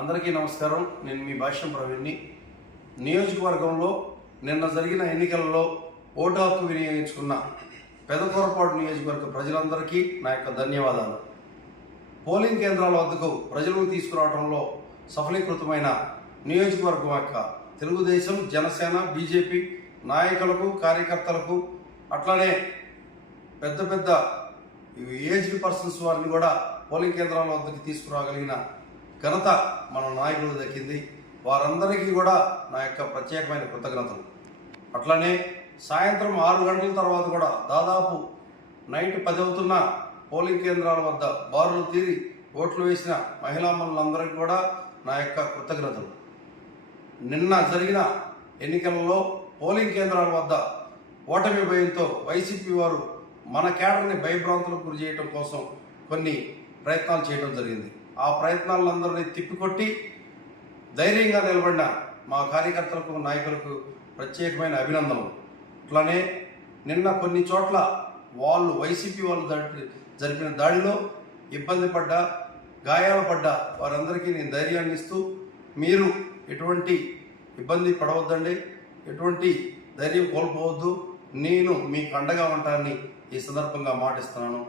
అందరికీ నమస్కారం. నేను మీ భాష్యం ప్రవీణ్ని. నియోజకవర్గంలో నిన్న జరిగిన ఎన్నికలలో ఓటు హక్కు వినియోగించుకున్న పెదకూరపాడు నియోజకవర్గ ప్రజలందరికీ నా యొక్క ధన్యవాదాలు. పోలింగ్ కేంద్రాల వద్దకు ప్రజలను తీసుకురావడంలో సఫలీకృతమైన నియోజకవర్గం యొక్క తెలుగుదేశం, జనసేన, బీజేపీ నాయకులకు, కార్యకర్తలకు, అట్లానే పెద్ద పెద్ద ఏజ్డ్ పర్సన్స్ వారిని కూడా పోలింగ్ కేంద్రాల వద్దకు తీసుకురాగలిగిన ఘనత మన నాయకులకు దక్కింది. వారందరికీ కూడా నా యొక్క ప్రత్యేకమైన కృతజ్ఞతలు. అట్లనే సాయంత్రం 6 గంటల తర్వాత కూడా దాదాపు నైట్ 10 అవుతున్న పోలింగ్ కేంద్రాల వద్ద బారులు తీరి ఓట్లు వేసిన మహిళామణులందరికీ కూడా నా యొక్క కృతజ్ఞతలు. నిన్న జరిగిన ఎన్నికలలో పోలింగ్ కేంద్రాల వద్ద ఓటమి భయంతో వైసీపీ వారు మన కేడర్ని భయభ్రాంతులకు గురి చేయడం కోసం కొన్ని ప్రయత్నాలు చేయడం జరిగింది. ఆ ప్రయత్నాలందరినీ తిప్పికొట్టి ధైర్యంగా నిలబడిన మా కార్యకర్తలకు, నాయకులకు ప్రత్యేకమైన అభినందనలు. అట్లానే నిన్న కొన్ని చోట్ల వైసీపీ వాళ్ళు జరిపిన దాడిలో ఇబ్బంది పడ్డ, గాయాలు పడ్డ వారందరికీ నేను ధైర్యాన్ని ఇస్తూ, మీరు ఎటువంటి ఇబ్బంది పడవద్దండి, ఎటువంటి ధైర్యం కోల్పోవద్దు, నేను మీకు అండగా ఉంటానని ఈ సందర్భంగా మాటిస్తున్నాను.